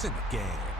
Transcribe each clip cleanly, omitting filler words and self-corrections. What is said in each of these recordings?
It's in the game.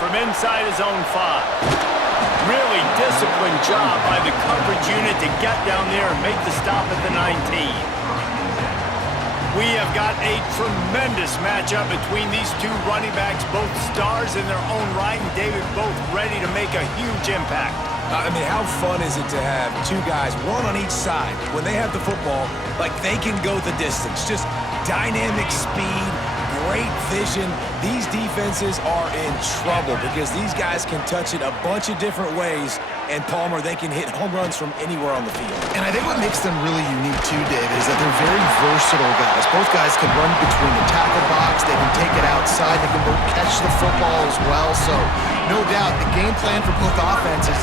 From inside his own 5. Really disciplined job by the coverage unit to get down there and make the stop at the 19. We have got a tremendous matchup between these two running backs, both stars in their own right, and David, both ready to make a huge impact. I mean, how fun is it to have two guys, one on each side, when they have the football, like they can go the distance. Just dynamic speed, great vision. These defenses are in trouble because these guys can touch it a bunch of different ways, and Palmer, they can hit home runs from anywhere on the field. And I think what makes them really unique too, David, is that they're very versatile guys. Both guys can run between the tackle box, they can take it outside, they can both catch the football as well. So no doubt the game plan for both offenses,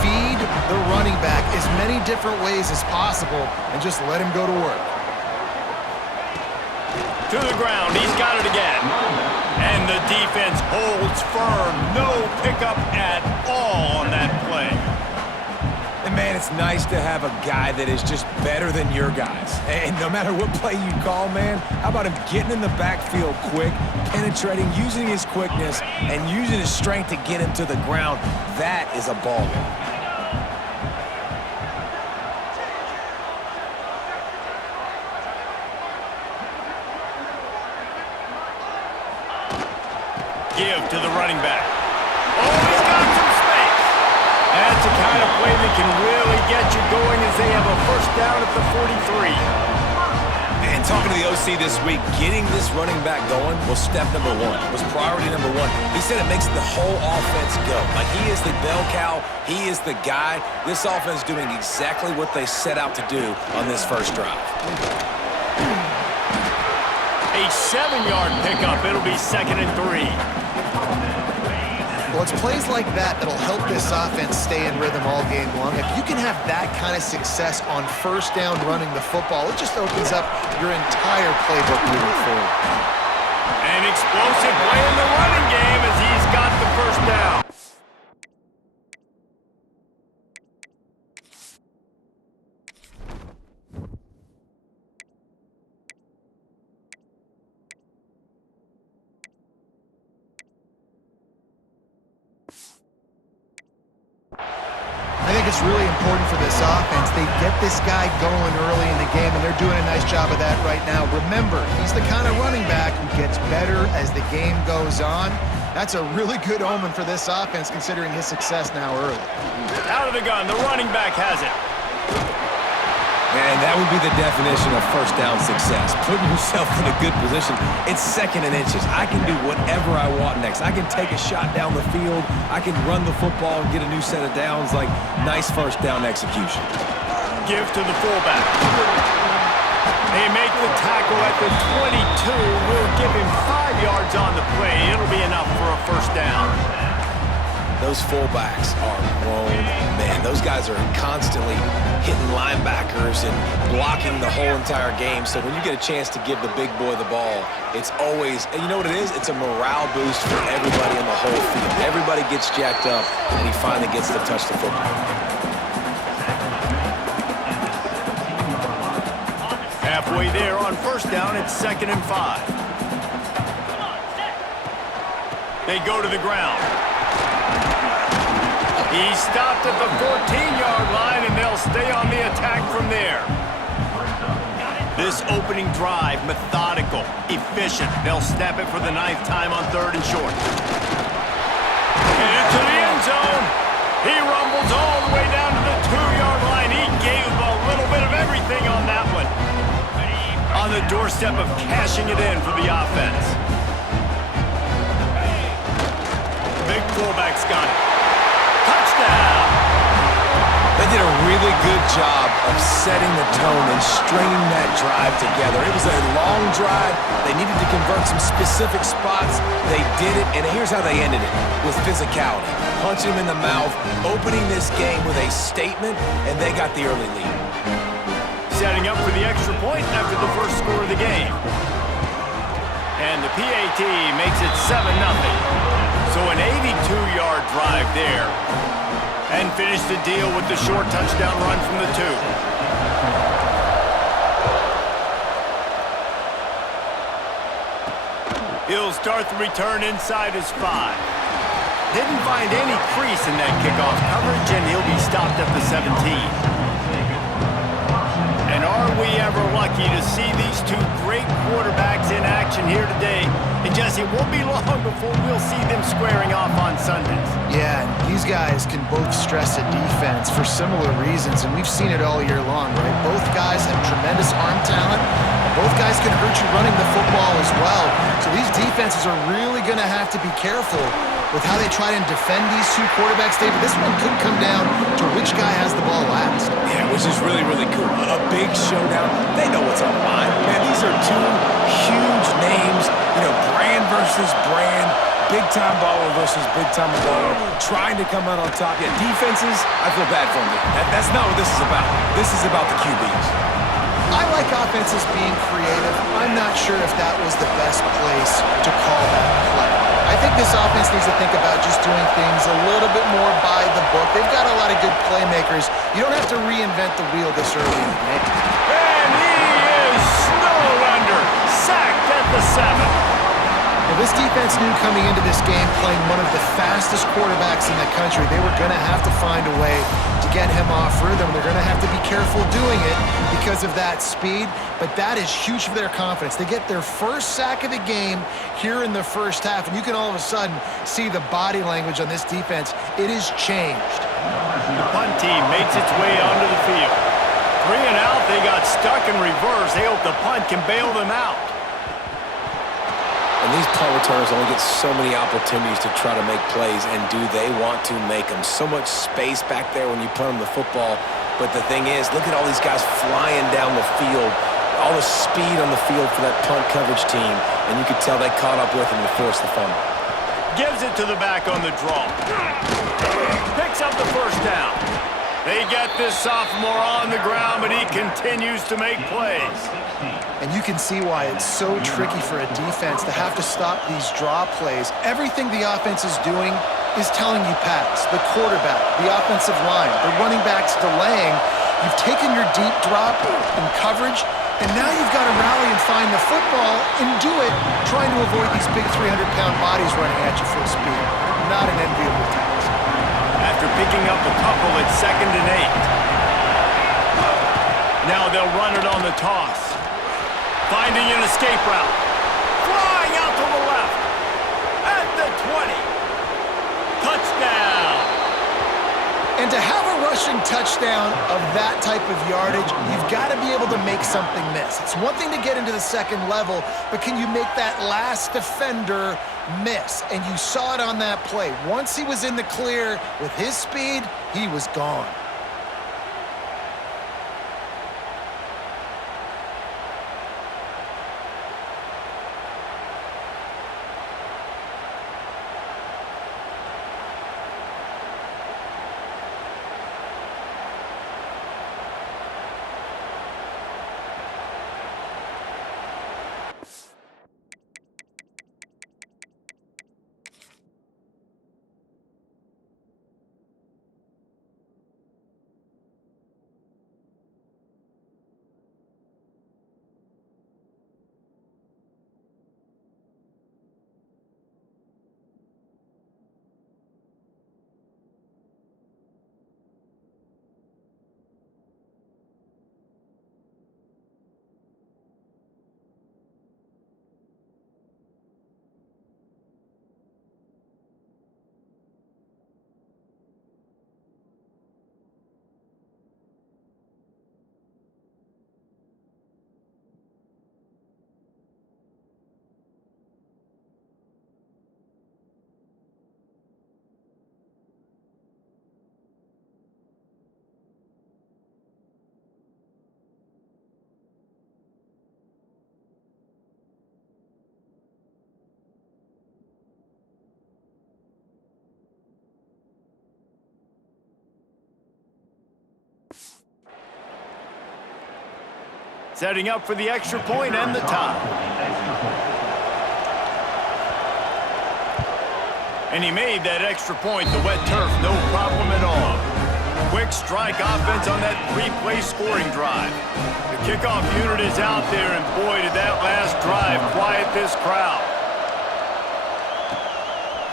feed the running back as many different ways as possible and just let him go to work. To the ground, he's got it again. And the defense holds firm. No pickup at all on that play. And man, it's nice to have a guy that is just better than your guys. And no matter what play you call, man, how about him getting in the backfield quick, penetrating, using his quickness, and using his strength to get him to the ground. That is a ball game. Give to the running back. Oh, he's got some space. That's the kind of play that can really get you going as they have a first down at the 43. And talking to the OC this week, getting this running back going was step number one, was priority number one. He said it makes the whole offense go. Like, he is the bell cow. He is the guy. This offense doing exactly what they set out to do on this first drive. A 7-yard pickup. It'll be 2nd and 3. Well, it's plays like that that'll help this offense stay in rhythm all game long. If you can have that kind of success on first down running the football, it just opens up your entire playbook moving forward. An explosive play in the running game as he's got the first down. I think it's really important for this offense. They get this guy going early in the game, and they're doing a nice job of that right now. Remember, he's the kind of running back who gets better as the game goes on. That's a really good omen for this offense, considering his success now early. Out of the gun, the running back has it. And that would be the definition of first down success. Putting yourself in a good position. It's 2nd and inches. I can do whatever I want next. I can take a shot down the field. I can run the football and get a new set of downs. Like, nice first down execution. Give to the fullback. They make the tackle at the 22. We'll give him 5 yards on the play. It'll be enough for a first down. Those fullbacks are grown men. Those guys are constantly hitting linebackers and blocking the whole entire game. So when you get a chance to give the big boy the ball, it's always, and you know what it is? It's a morale boost for everybody in the whole field. Everybody gets jacked up, and he finally gets to touch the football. Halfway there on first down, it's 2nd and 5. They go to the ground. He's stopped at the 14-yard line, and they'll stay on the attack from there. This opening drive, methodical, efficient. They'll snap it for the 9th time on 3rd and short. And into the end zone. He rumbles all the way down to the 2-yard line. He gave a little bit of everything on that one. On the doorstep of cashing it in for the offense. Big fullback's got it. Touchdown! They did a really good job of setting the tone and stringing that drive together. It was a long drive. They needed to convert some specific spots. They did it, and here's how they ended it, with physicality. Punching him in the mouth, opening this game with a statement, and they got the early lead. Setting up for the extra point after the first score of the game. And the PAT makes it 7-0. So an 82-yard drive there. And finish the deal with the short touchdown run from the 2. He'll start the return inside his 5. Didn't find any crease in that kickoff coverage, and he'll be stopped at the 17. And are we ever lucky to see these two great quarterbacks in action here today? And Jesse, it won't be long before we'll see them squaring off on Sundays. Yeah, these guys can both stress a defense for similar reasons, and we've seen it all year long, right? Both guys have tremendous arm talent. Both guys can hurt you running the football as well. So these defenses are really going to have to be careful with how they try and defend these two quarterbacks, David. This one could come down to which guy has the ball last. Yeah, which is really, really cool. A big showdown. They know what's on the line. Man, these are two huge names. You know, brand versus brand. Big-time baller versus big-time baller. Trying to come out on top. Yeah, defenses, I feel bad for them. That's not what this is about. This is about the QBs. I like offenses being creative. I'm not sure if that was the best place to call that play. I think this offense needs to think about just doing things a little bit more by the book. They've got a lot of good playmakers. You don't have to reinvent the wheel this early in the game. And he is snowed under. Sacked at the 7. Well, this defense knew coming into this game, playing one of the fastest quarterbacks in the country, they were going to have to find a way to get him off rhythm. They're going to have to be careful doing it because of that speed, but that is huge for their confidence. They get their first sack of the game here in the first half, and you can all of a sudden see the body language on this defense. It is changed. The punt team makes its way onto the field. 3 and out. They got stuck in reverse. They hope the punt can bail them out. And these punt returners only get so many opportunities to try to make plays, and do they want to make them? So much space back there when you punt them the football. But the thing is, look at all these guys flying down the field, all the speed on the field for that punt coverage team, and you could tell they caught up with him to force the fumble. Gives it to the back on the draw. Picks up the first down. They get this sophomore on the ground, but he continues to make plays. And you can see why it's so tricky for a defense to have to stop these draw plays. Everything the offense is doing is telling you pass. The quarterback, the offensive line, the running backs delaying. You've taken your deep drop in coverage, and now you've got to rally and find the football and do it trying to avoid these big 300-pound bodies running at you full speed. Not an enviable task. After picking up a couple at 2nd and 8. Now they'll run it on the toss. Finding an escape route. Flying out to the left. At the 20. Touchdown. And to have a rushing touchdown of that type of yardage, you've got to be able to make something miss. It's one thing to get into the second level, but can you make that last defender miss? And you saw it on that play. Once he was in the clear with his speed, he was gone. Setting up for the extra point and the tie. And he made that extra point, the wet turf, no problem at all. Quick strike offense on that 3-play scoring drive. The kickoff unit is out there, and boy, did that last drive quiet this crowd.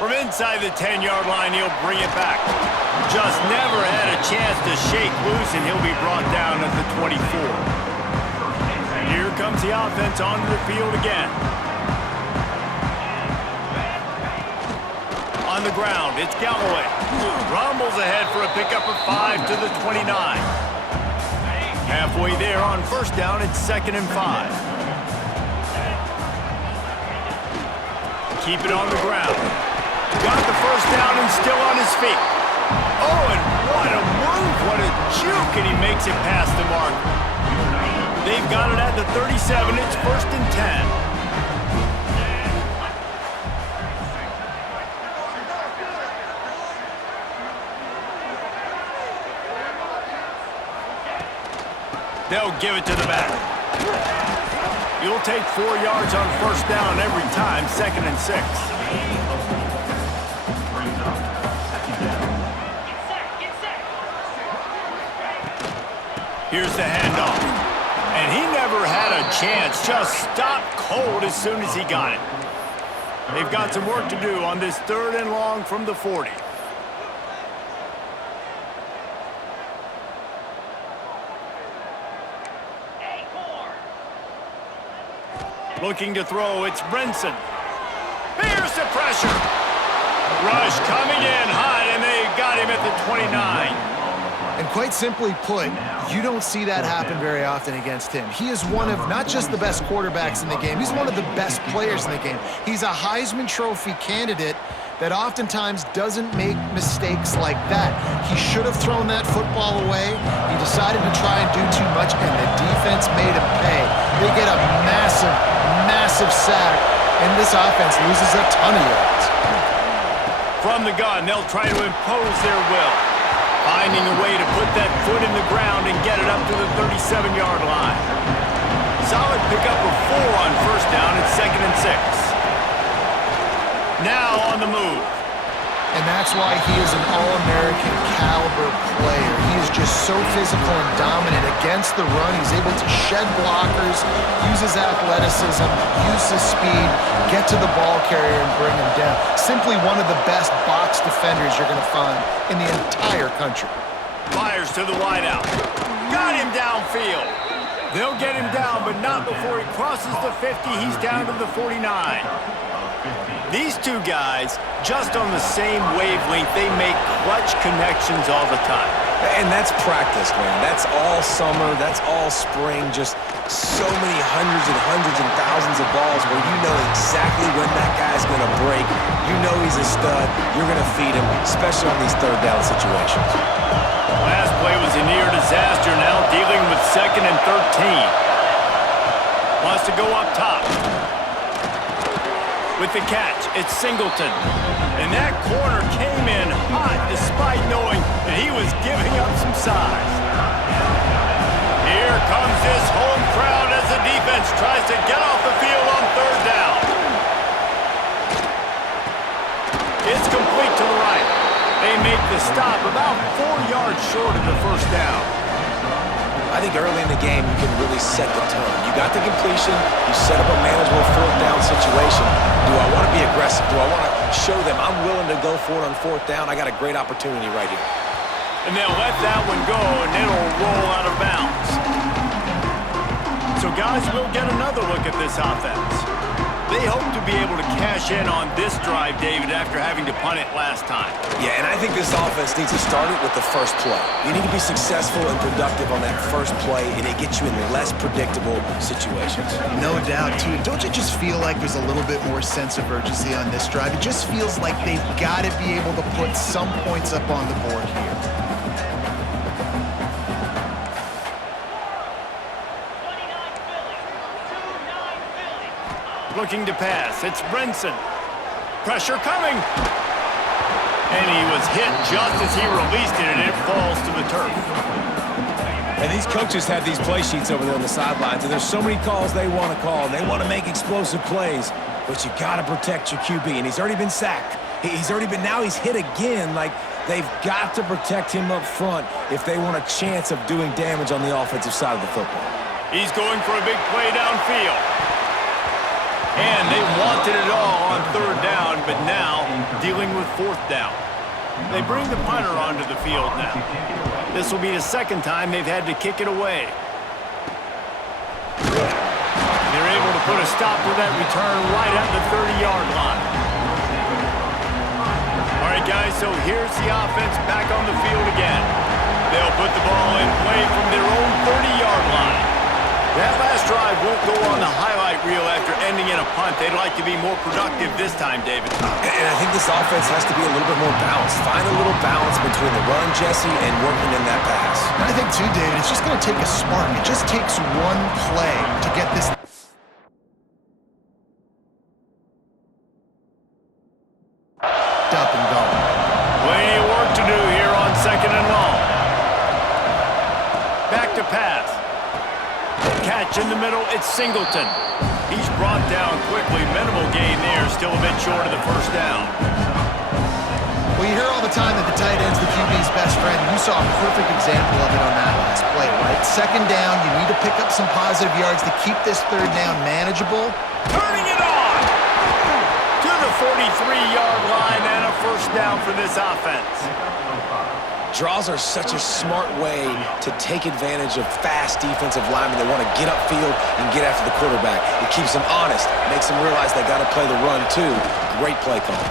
From inside the 10-yard line, he'll bring it back. Just never had a chance to shake loose, and he'll be brought down at the 24. Here comes the offense onto the field again. On the ground, it's Galloway. Rumbles ahead for a pickup of 5 to the 29. Halfway there on first down, it's 2nd and 5. Keep it on the ground. Got the first down and still on his feet. Oh, and what a move, what a juke, and he makes it past the marker. They've got it at the 37. It's 1st and 10. They'll give it to the back. You'll take 4 yards on first down every time, 2nd and 6. Here's the handoff. And he never had a chance, just stopped cold as soon as he got it. They've got some work to do on this 3rd and long from the 40. Looking to throw, it's Brinson. Here's the pressure. Rush coming in hot, and they got him at the 29. And Quite simply put, you don't see that happen very often against him. He is one of not just the best quarterbacks in the game, he's one of the best players in the game. He's a Heisman Trophy candidate that oftentimes doesn't make mistakes like that. He should have thrown that football away. He decided to try and do too much, and the defense made him pay. They get a massive, massive sack, and this offense loses a ton of yards. From the gun, they'll try to impose their will. Finding a way to put that foot in the ground and get it up to the 37-yard line. Solid pickup of 4 on first down at 2nd and 6. Now on the move. And that's why he is an All-American caliber player. He is just so physical and dominant against the run. He's able to shed blockers, use his athleticism, use his speed, get to the ball carrier and bring him down. Simply one of the best box defenders you're going to find in the entire country. Fires to the wideout. Got him downfield. They'll get him down, but not before he crosses the 50. He's down to the 49. These two guys, just on the same wavelength, they make clutch connections all the time. And that's practice, man. That's all summer. That's all spring. Just so many hundreds and thousands of balls where you know exactly when that guy's going to break. You know he's a stud. You're going to feed him, especially on these third down situations. Last play was a near disaster. Now dealing with 2nd and 13. Wants to go up top. With the catch, it's Singleton. And that corner came in hot despite knowing that he was giving up some size. Here comes this home crowd as the defense tries to get off the field on 3rd down. It's complete to the right. They make the stop about 4 yards short of the first down. I think early in the game, you can really set the tone. You got the completion. You set up a manageable 4th down situation. Do I want to be aggressive? Do I want to show them I'm willing to go for it on 4th down? I got a great opportunity right here. And they'll let that one go, and it'll roll out of bounds. So guys, we'll get another look at this offense. They hope to be able to cash in on this drive, David, after having to punt it last time. Yeah, and I think this offense needs to start it with the first play. You need to be successful and productive on that first play, and it gets you in less predictable situations. No doubt, too. Don't you just feel like there's a little bit more sense of urgency on this drive? It just feels like they've got to be able to put some points up on the board here. Looking to pass. It's Brinson. Pressure coming. And he was hit just as he released it, and it falls to the turf. And these coaches have these play sheets over there on the sidelines, and there's so many calls they want to call. They want to make explosive plays, but you got to protect your QB, and he's already been sacked. Now he's hit again. Like, they've got to protect him up front if they want a chance of doing damage on the offensive side of the football. He's going for a big play downfield. And they wanted it all on 3rd down, but now dealing with 4th down. They bring the punter onto the field now. This will be the 2nd time they've had to kick it away. They're able to put a stop to that return right at the 30-yard line. All right, guys, so here's the offense back on the field again. They'll put the ball in play from their own 30-yard line. That last drive won't go on the highlight reel after ending in a punt. They'd like to be more productive this time, David. And I think this offense has to be a little bit more balanced. Find a little balance between the run, Jesse, and working in that pass. And I think, too, David, it's just going to take a spark. It just takes one play to get this up and going. Plenty of work to do here on 2nd and long. Back to pass. Catch in the middle, it's Singleton. He's brought down quickly. Minimal gain there, still a bit short of the first down. Well, you hear all the time that the tight end's the QB's best friend. You saw a perfect example of it on that last play, right? 2nd down, you need to pick up some positive yards to keep this 3rd down manageable. Turning it on! To the 43-yard line and a first down for this offense. Draws are such a smart way to take advantage of fast defensive linemen that want to get upfield and get after the quarterback. It keeps them honest, makes them realize they got to play the run too. Great play call.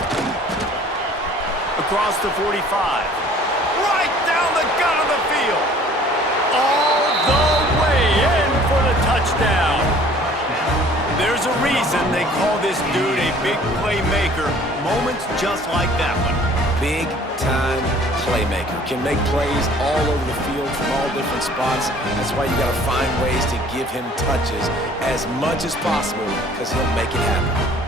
Across the 45. Right down the gut of the field. There's a reason they call this dude a big playmaker. Moments just like that one. Big-time playmaker. Can make plays all over the field from all different spots. That's why you got to find ways to give him touches as much as possible because he'll make it happen.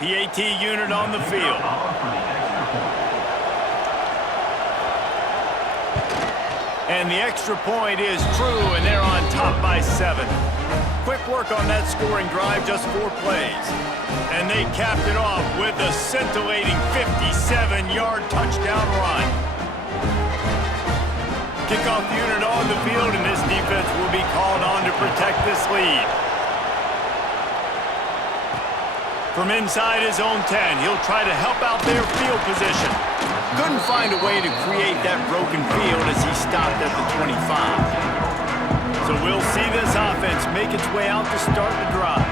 PAT unit on the field. And the extra point is true, and they're on top by 7. Quick work on that scoring drive, just 4 plays. And they capped it off with a scintillating 57-yard touchdown run. Kickoff unit on the field, and this defense will be called on to protect this lead. From inside his own 10, he'll try to help out their field position. Couldn't find a way to create that broken field as he stopped at the 25. So we'll see this offense make its way out to start the drive.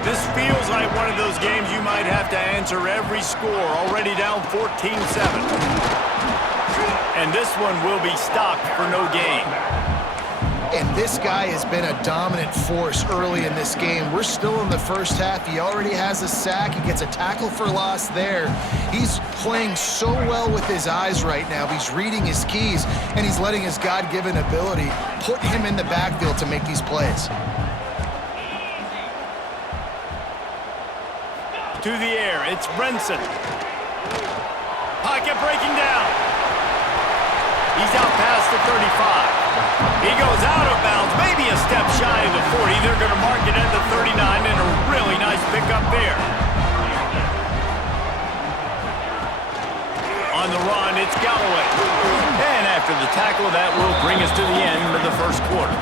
This feels like one of those games you might have to answer every score, already down 14-7. And this one will be stopped for no gain. And this guy has been a dominant force early in this game. We're still in the first half. He already has a sack. He gets a tackle for loss there. He's playing so well with his eyes right now. He's reading his keys, and he's letting his God-given ability put him in the backfield to make these plays. To the air, it's Brenson. Pocket breaking down. He's out past the 35. He goes out of bounds, maybe a step shy of the 40. They're going to mark it at the 39, and a really nice pickup there. On the run, it's Galloway. And after the tackle, that will bring us to the end of the first quarter.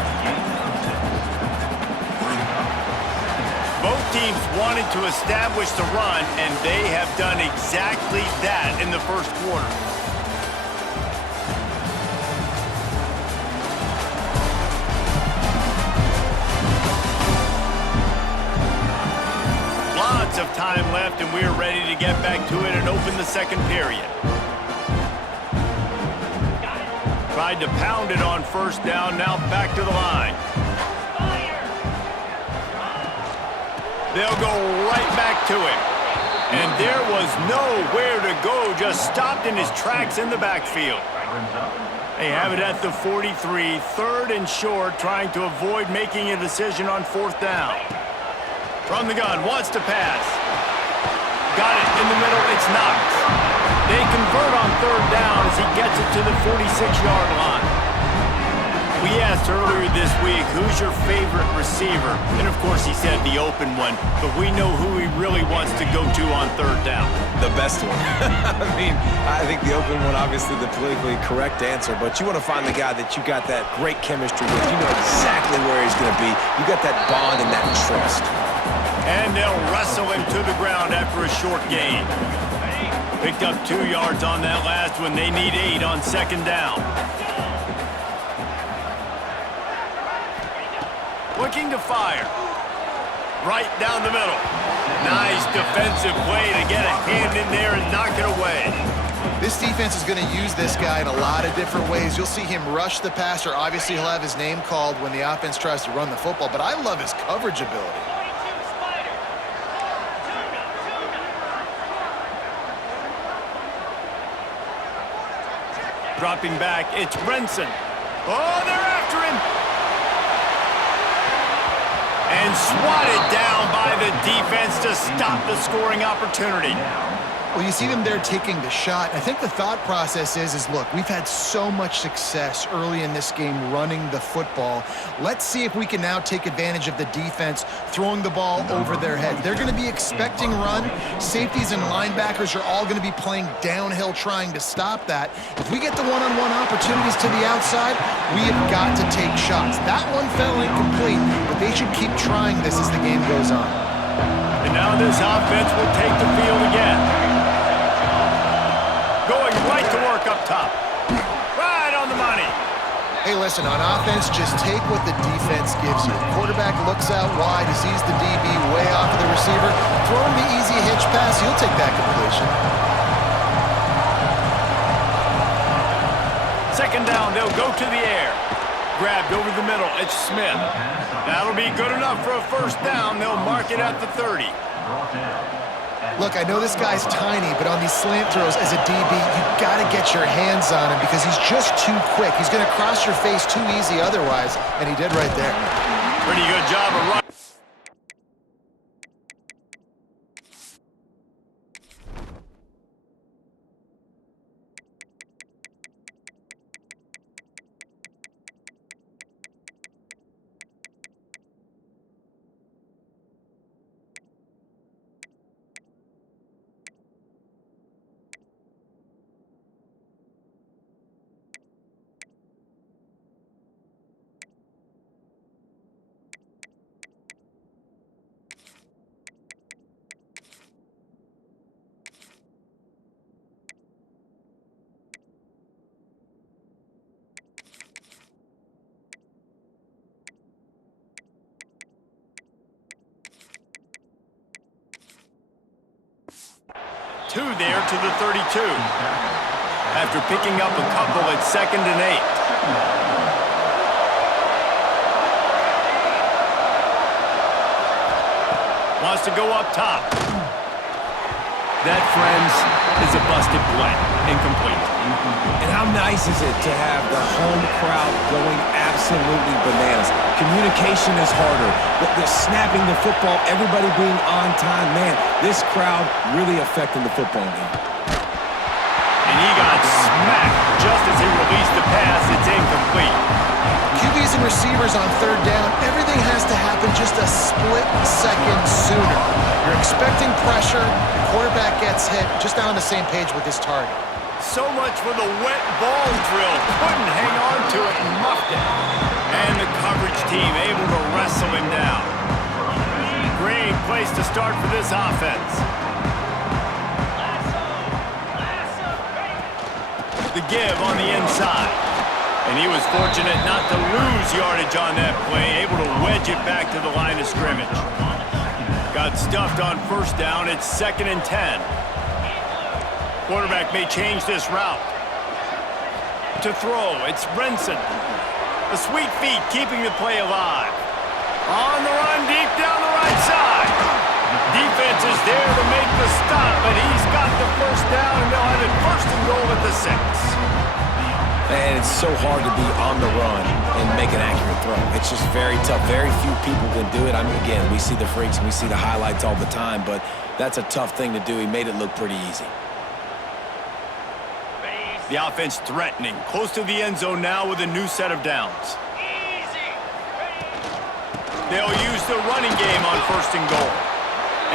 Both teams wanted to establish the run, and they have done exactly that in the first quarter. Lots of time left, and we're ready to get back to it and open the second period. Tried to pound it on first down, now back to the line. They'll go right back to him. And there was nowhere to go, just stopped in his tracks in the backfield. They have it at the 43, 3rd and short, trying to avoid making a decision on 4th down. From the gun, wants to pass. Got it in the middle, it's Knox. They convert on 3rd down as he gets it to the 46-yard line. We asked earlier this week, who's your favorite receiver? And of course he said the open one, but we know who he really wants to go to on 3rd down. The best one. I think the open one, obviously the politically correct answer, but you want to find the guy that you got that great chemistry with. You know exactly where he's going to be. You got that bond and that trust. And they'll wrestle him to the ground after a short gain. Picked up 2 yards on that last one. They need 8 on 2nd down. Looking to fire. Right down the middle. Nice defensive play to get a hand in there and knock it away. This defense is going to use this guy in a lot of different ways. You'll see him rush the passer. Obviously, he'll have his name called when the offense tries to run the football, but I love his coverage ability. Dropping back, it's Brenson. Oh, they're after him. And swatted down by the defense to stop the scoring opportunity. Well, you see them there taking the shot. I think the thought process is look, we've had so much success early in this game running the football. Let's see if we can now take advantage of the defense throwing the ball over their head. They're going to be expecting run. Safeties and linebackers are all going to be playing downhill trying to stop that. If we get the one-on-one opportunities to the outside, we have got to take shots. That one fell incomplete, but they should keep trying this as the game goes on. And now this offense will take the field again. Going right to work up top. Right on the money. Hey, listen, on offense, just take what the defense gives you. Quarterback looks out wide, he sees the DB way off of the receiver. Throw him the easy hitch pass, he'll take that completion. Second down, they'll go to the air. Grabbed over the middle, it's Smith. That'll be good enough for a first down. They'll mark it at the 30. Look, I know this guy's tiny, but on these slant throws as a DB, you got to get your hands on him because he's just too quick. He's going to cross your face too easy otherwise, and he did right there. Pretty good job of running. Two there to the 32. After picking up a couple at 2nd and 8. Wants to go up top. That, friends, is a busted play. Incomplete. And how nice is it to have the home crowd going absolutely bananas? Communication is harder. The snapping the football, everybody being on time. Man, this crowd really affecting the football game. And he got smacked just as he released the pass. It's incomplete. QBs and receivers on 3rd down, everything has to happen just a split second sooner. You're expecting pressure, the quarterback gets hit, just not on the same page with his target. So much for the wet ball drill. Couldn't hang on to it and muffed it. And the coverage team able to wrestle him down. Great place to start for this offense. The give on the inside. And he was fortunate not to lose yardage on that play, able to wedge it back to the line of scrimmage. Got stuffed on 1st down. It's 2nd and 10. Quarterback may change this route. To throw, it's Brinson. The sweet feet keeping the play alive. On the run, deep down the right side. Defense is there to make the stop, but he's got the 1st down, and they'll have it 1st and goal at the 6. And it's so hard to be on the run and make an accurate throw. It's just very tough. Very few people can do it. I mean, again, we see the freaks and we see the highlights all the time, but that's a tough thing to do. He made it look pretty easy. The offense threatening, close to the end zone now with a new set of downs. They'll use the running game on 1st and goal.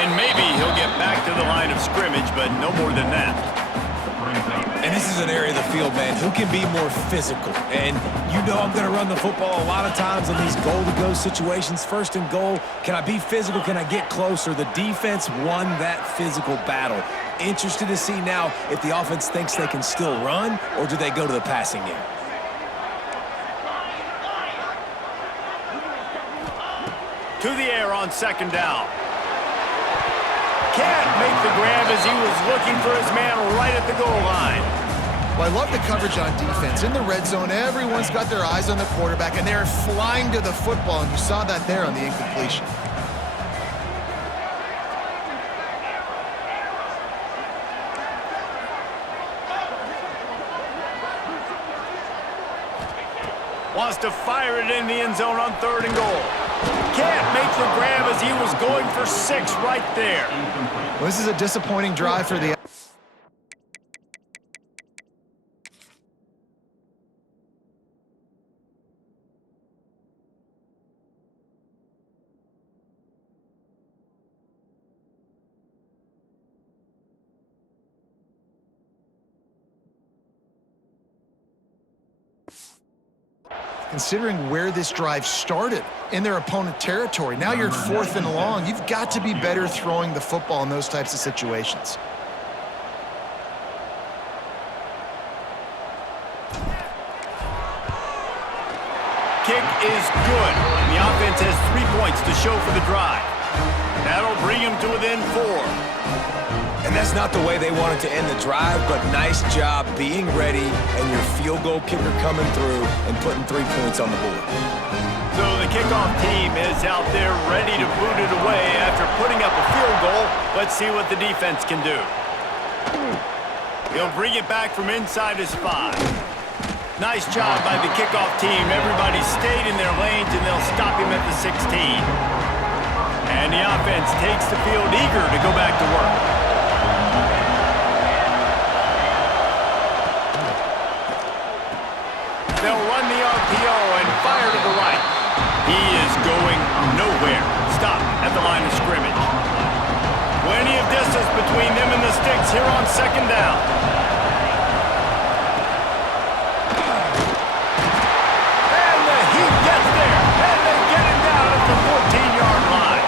And maybe he'll get back to the line of scrimmage, but no more than that. And this is an area of the field, man, who can be more physical. And you know I'm going to run the football a lot of times in these goal-to-go situations. 1st and goal, can I be physical? Can I get closer? The defense won that physical battle. Interested to see now if the offense thinks they can still run, or do they go to the passing game? To the air on 2nd down. Can't make the grab as he was looking for his man right at the goal line. Well, I love the coverage on defense. In the red zone, everyone's got their eyes on the quarterback, and they're flying to the football, and you saw that there on the incompletion. Wants to fire it in the end zone on 3rd and goal. Can't make the grab as he was going for 6 right there. Well, this is a disappointing drive for the... Considering where this drive started in their opponent territory. Now you're 4th and long. You've got to be better throwing the football in those types of situations. kick is good. The offense has 3 points to show for the drive. That'll bring them to within 4. And that's not the way they wanted to end the drive, but nice job being ready and your field goal kicker coming through and putting 3 points on the board. So the kickoff team is out there ready to boot it away after putting up a field goal. Let's see what the defense can do. He'll bring it back from inside his 5. Nice job by the kickoff team. Everybody stayed in their lanes, and they'll stop him at the 16. And the offense takes the field eager to go back to work. They'll run the RPO and fire to the right. He is going nowhere. Stop at the line of scrimmage. Plenty of distance between them and the sticks here on 2nd down. And the Heat gets there. And they get him down at the 14-yard line.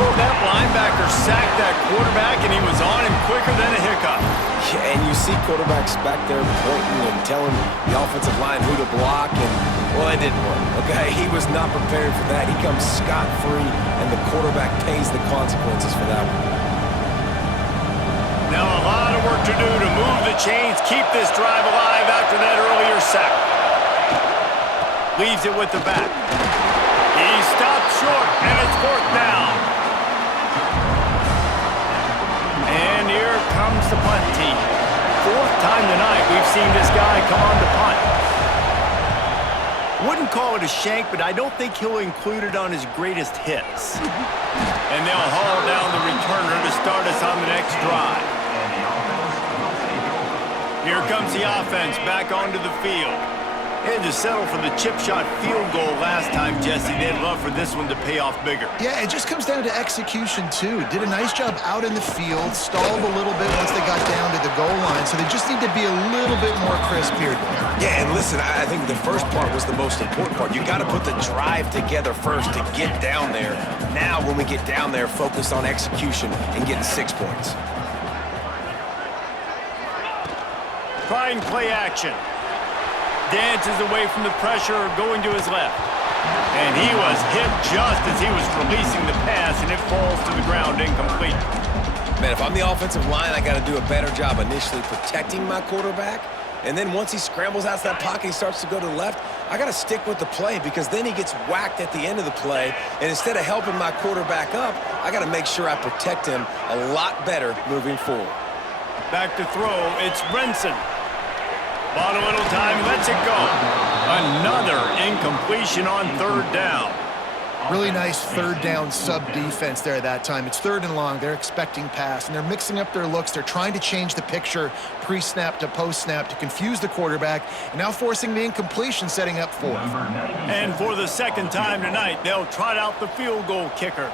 Woo, that linebacker sacked that quarterback, and he was on him quicker than a hiccup. Yeah, and you see quarterbacks back there pointing and telling the offensive line who to block, and, well, it didn't work, okay? He was not prepared for that. He comes scot-free, and the quarterback pays the consequences for that one. Now a lot of work to do to move the chains, keep this drive alive after that earlier sack. Leaves it with the back. He stopped short, and it's 4th down. And here comes the punt team. 4th time tonight we've seen this guy come on to punt. Wouldn't call it a shank, but I don't think he'll include it on his greatest hits. And they'll haul down the returner to start us on the next drive. Here comes the offense back onto the field. They had to settle for the chip shot field goal last time, Jesse. They'd love for this one to pay off bigger. Yeah, it just comes down to execution, too. Did a nice job out in the field, stalled a little bit once they got down to the goal line, so they just need to be a little bit more crisp here. Yeah, and listen, I think the first part was the most important part. You got to put the drive together first to get down there. Now, when we get down there, focus on execution and getting 6 points. Trying play action. Dances away from the pressure, going to his left. And he was hit just as he was releasing the pass, and it falls to the ground incomplete. Man, if I'm the offensive line, I got to do a better job initially protecting my quarterback. And then once he scrambles out of that pocket, he starts to go to the left, I got to stick with the play because then he gets whacked at the end of the play. And instead of helping my quarterback up, I got to make sure I protect him a lot better moving forward. Back to throw, it's Brinson. Bought a little time, lets it go. Another incompletion on 3rd down. Really nice 3rd down sub-defense there that time. It's 3rd and long. They're expecting pass, and they're mixing up their looks. They're trying to change the picture pre-snap to post-snap to confuse the quarterback, and now forcing the incompletion, setting up 4th. And for the 2nd time tonight, they'll trot out the field goal kicker.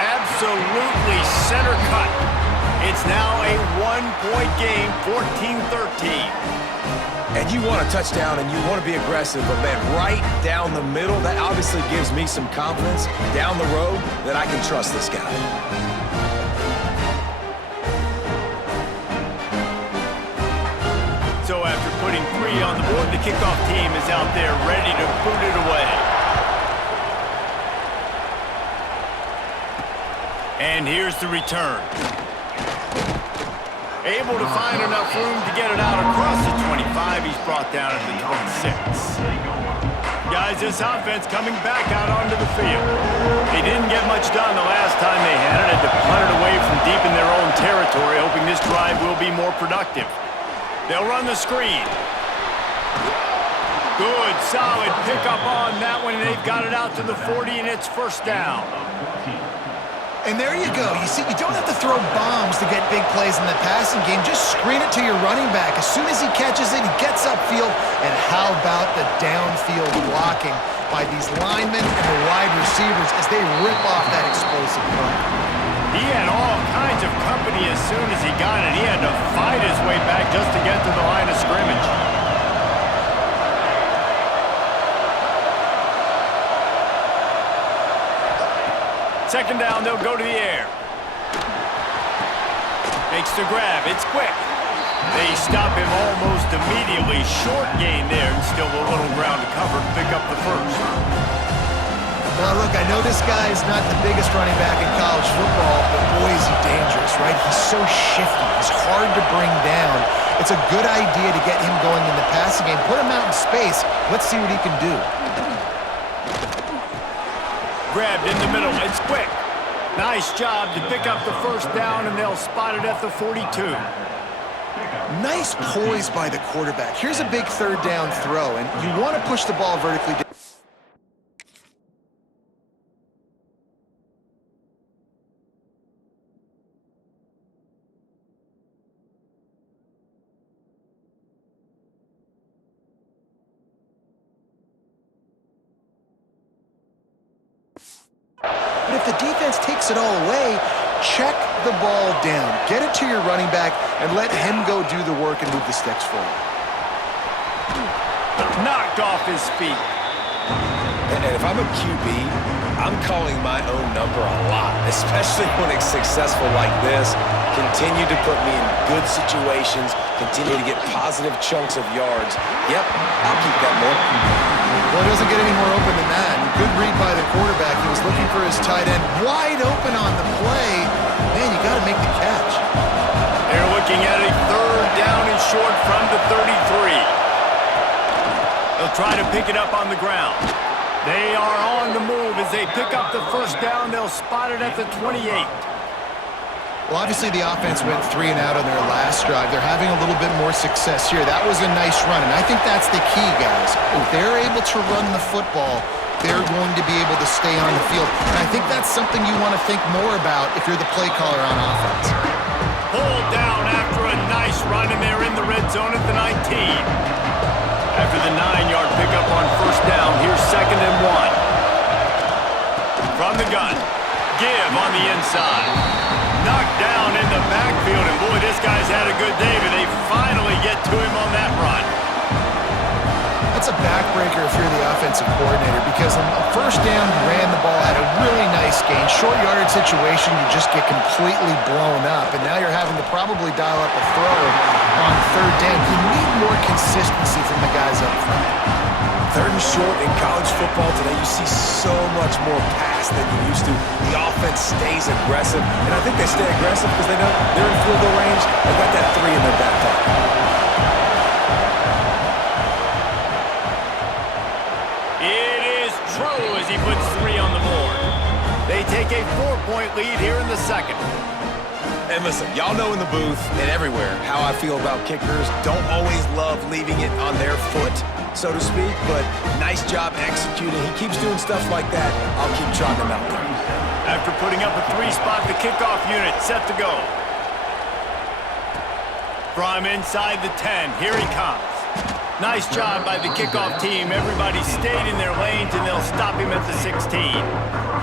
Absolutely center cut. It's now a 1-point game, 14-13. And you want a touchdown and you want to be aggressive, but man, right down the middle, that obviously gives me some confidence down the road that I can trust this guy. So after putting 3 on the board, the kickoff team is out there ready to boot it away. And here's the return. Able to find enough room to get it out across the 25. He's brought down at the 26. Guys, this offense coming back out onto the field. They didn't get much done the last time they had it. Had to punt it away from deep in their own territory, hoping this drive will be more productive. They'll run the screen. Good, solid pickup on that one, and they've got it out to the 40, and it's 1st down. And there you go. You see, you don't have to throw bombs to get big plays in the passing game. Just screen it to your running back. As soon as he catches it, he gets upfield. And how about the downfield blocking by these linemen and the wide receivers as they rip off that explosive play? He had all kinds of company as soon as he got it. He had to fight his way back just to get to the line of scrimmage. Second down, they'll go to the air. Makes the grab. It's quick. They stop him almost immediately. Short gain there, and still a little ground to cover to pick up the first. Now, look, I know this guy is not the biggest running back in college football, but boy, is he dangerous, right? He's so shifty. He's hard to bring down. It's a good idea to get him going in the passing game. Put him out in space. Let's see what he can do. Grabbed in the middle. It's quick. Nice job to pick up the first down, and they'll spot it at the 42. Nice poise by the quarterback. Here's a big third down throw, and you want to push the ball vertically down. But if the defense takes it all away, check the ball down. Get it to your running back and let him go do the work and move the sticks forward. Knocked off his feet. And if I'm a QB, I'm calling my own number a lot, especially when it's successful like this. Continue to put me in good situations, continue to get positive chunks of yards. Yep, I'll keep that more. Well, it doesn't get any more open than that. Good read by the quarterback. He was looking for his tight end. Wide open on the play. Man, you got to make the catch. They're looking at a third down and short from the 33. They'll try to pick it up on the ground. They are on the move. As they pick up the first down, they'll spot it at the 28. Well, obviously the offense went 3 and out on their last drive. They're having a little bit more success here. That was a nice run, and I think that's the key, guys. If they're able to run the football, they're going to be able to stay on the field. And I think that's something you want to think more about if you're the play caller on offense. Pulled down after a nice run, and they're in the red zone at the 19. After the 9-yard pickup on first down, here's 2nd and 1. From the gun, give on the inside. Knocked down in the backfield, and boy, this guy's had a good day, but they finally get to him on that run. That's a backbreaker if you're the offensive coordinator, because on first down, you ran the ball, had a really nice gain. Short yardage situation, you just get completely blown up, and now you're having to probably dial up a throw on third down. You need more consistency from the guys up front. Third and short in college football today, you see so much more pass than you used to. The offense stays aggressive, and I think they stay aggressive because they know they're in field goal range. They've got that 3 in their back pocket. It is true as he puts 3 on the board. They take a 4-point lead here in the second. And listen, y'all know in the booth and everywhere how I feel about kickers. Don't always love leaving it on their foot, so to speak, but nice job executing. He keeps doing stuff like that. I'll keep trotting him out there. After putting up a 3-spot, the kickoff unit set to go. From inside the 10, here he comes. Nice job by the kickoff team. Everybody stayed in their lanes, and they'll stop him at the 16.